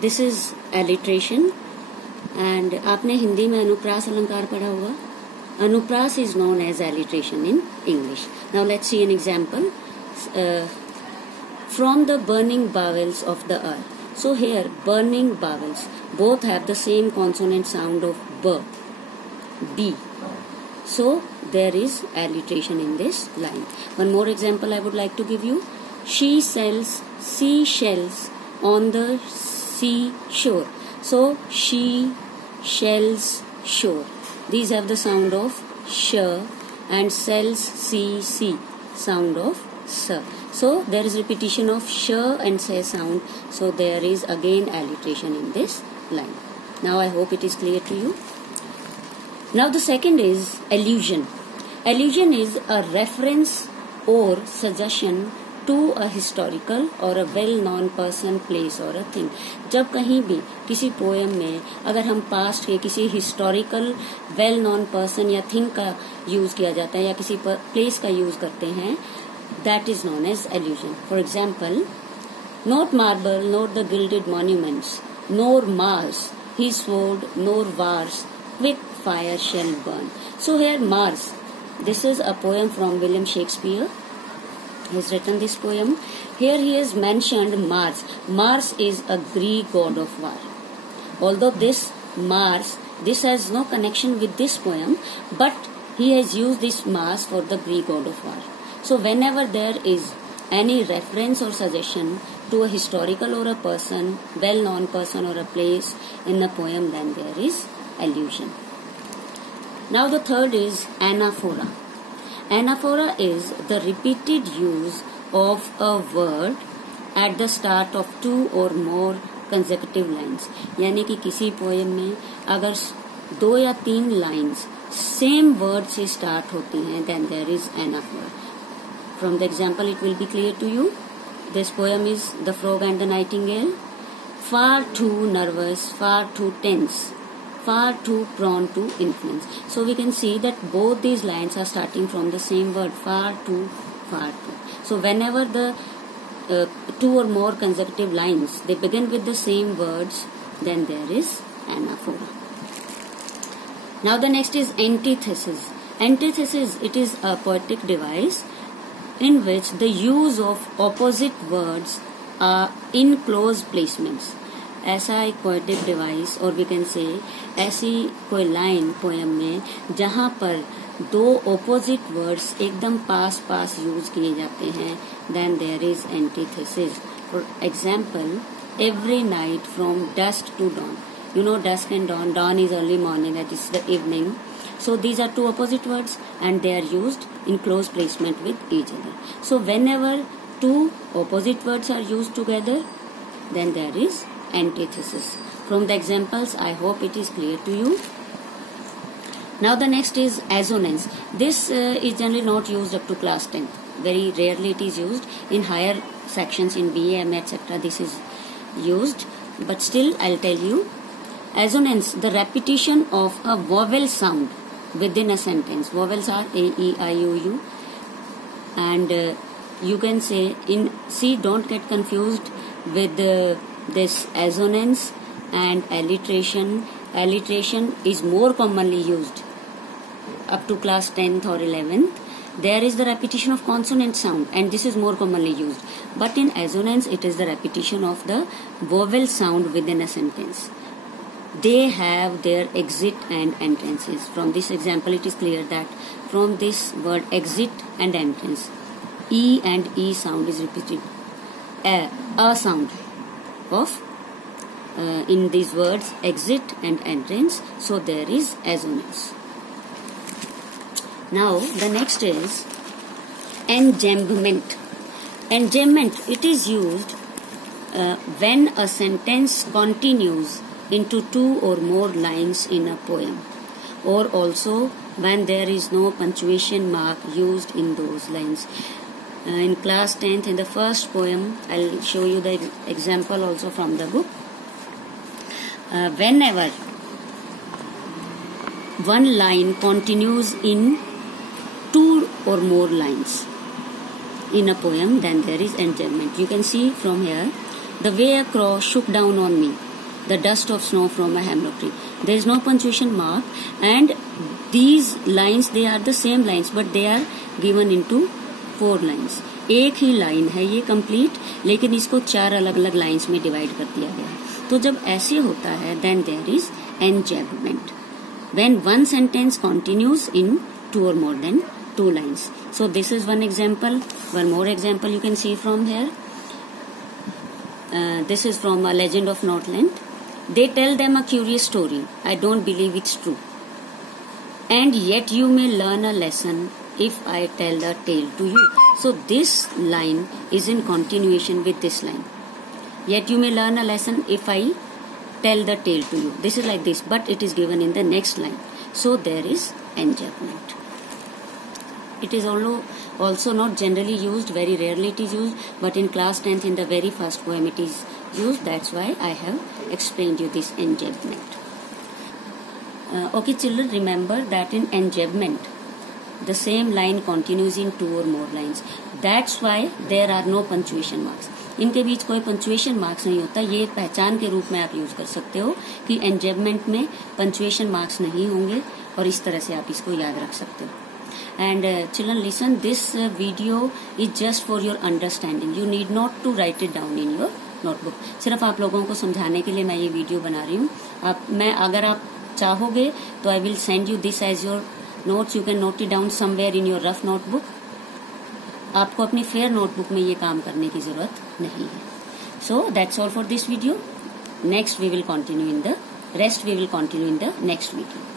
This is alliteration and आपने हिंदी में अनुप्रास अलंकार पढ़ा होगा. अनुप्रास is known as alliteration in English. Now let's see an example. From the burning bowels of the earth. So here burning bowels both have the same consonant sound of B. So there is alliteration in this line. One more example I would like to give you. She sells seashells on the seashore. So she shells shore. These have the sound of sh and sells sound of s. So there is repetition of sh and se sound. So there is again alliteration in this line. Now I hope it is clear to you. Now the second is allusion. Allusion is a reference or suggestion to a historical or a well-known person, place or a thing. जब कहीं भी किसी poem में अगर हम past के किसी historical well non person या थिंग का यूज किया जाता है या किसी प्लेस का यूज करते हैं, that is known as allusion. For example, not marble not the gilded monuments nor Mars his sword nor war's quick fire shall burn. So here Mars, this is a poem from William Shakespeare. He has written this poem. Here he has mentioned Mars. Mars is a Greek god of war. Although this Mars, this has no connection with this poem, but he has used this Mars for the Greek god of war. So whenever there is any reference or suggestion to a historical or a person, well-known person or a place in the poem, then there is allusion. Now the third is anaphora. Anaphora is the repeated use of a word at the start of two or more consecutive lines. यानी कि किसी poem में अगर 2 या 3 lines same word से start होती हैं, then there is anaphora. From the example it will be clear to you. This poem is The Frog and the Nightingale. Far too nervous, far too tense, far too prone to influence. So we can see that both these lines are starting from the same word, far too, far too. So whenever the 2 or more consecutive lines, they begin with the same words, then there is anaphora. Now the next is antithesis. Antithesis, it is a poetic device in which the use of opposite words are in close placements. ऐसा एक poetic device और we can say ऐसी कोई line poem में जहाँ पर 2 opposite words एकदम पास पास use किए जाते हैं, then there is antithesis. For example, every night from dusk to dawn. You know dusk and dawn. Dawn is early morning, that is the evening. So these are 2 opposite words and they are used in close placement with each other. So whenever 2 opposite words are used together, then there is antithesis. From the examples, I hope it is clear to you. Now the next is assonance. This is generally not used up to class 10th. Very rarely it is used. In higher sections in BA, MA, etc. this is used. But still I'll tell you. Assonance, the repetition of a vowel sound within a sentence. Vowels are A, E, I, O, U. And you can say don't get confused with this assonance and alliteration. Alliteration is more commonly used up to class 10th or 11th. There is the repetition of consonant sound and this is more commonly used. But in assonance, it is the repetition of the vowel sound within a sentence. They have their exit and entrances. From this example, it is clear that from this word exit and entrance, E and E sound is repeated. A sound of in these words exit and entrance, so there is assonance. Now the next is enjambment. Enjambment, it is used when a sentence continues into 2 or more lines in a poem, or also when there is no punctuation mark used in those lines. In class 10th, in the first poem, I'll show you the example also from the book. Whenever one line continues in 2 or more lines in a poem, then there is enjambment. You can see from here, The way a crow shook down on me, the dust of snow from a hemlock tree. There is no punctuation mark, and these lines, they are the same lines but they are given into 4 lines. एक ही line है ये complete, लेकिन इसको 4 अलग अलग lines में divide कर दिया गया है. तो जब ऐसे होता है then there is enjambment, when one sentence continues in 2 or more than 2 lines. So this is one example. One more example you can see from here. This is from A Legend of Northland. They tell them a curious story. I don't believe it's true. And yet you may learn a lesson if I tell a tale to you. So this line is in continuation with this line. Yet you may learn a lesson if I tell the tale to you. This is like this, but it is given in the next line. So there is enjambment. It is also not generally used, very rarely it is used, but in class 10th in the very first poem it is used. That's why I have explained you this enjambment. Okay children, remember that in enjambment the same line continues in 2 or more lines. That's why there are no punctuation marks. इनके बीच कोई punctuation marks नहीं होता. ये पहचान के रूप में आप यूज कर सकते हो कि एनजैबमेंट में पंचुएशन मार्क्स नहीं होंगे, और इस तरह से आप इसको याद रख सकते हो. And children listen, this video is just for your understanding. You need not to write it down in your notebook. सिर्फ आप लोगों को समझाने के लिए मैं ये वीडियो बना रही हूँ. अगर आप चाहोगे तो I will send you this as your notes. You can note it down somewhere in your rough notebook. आपको अपनी फेयर नोटबुक में ये काम करने की जरूरत नहीं है. So that's all for this video. Next we will continue in the next video.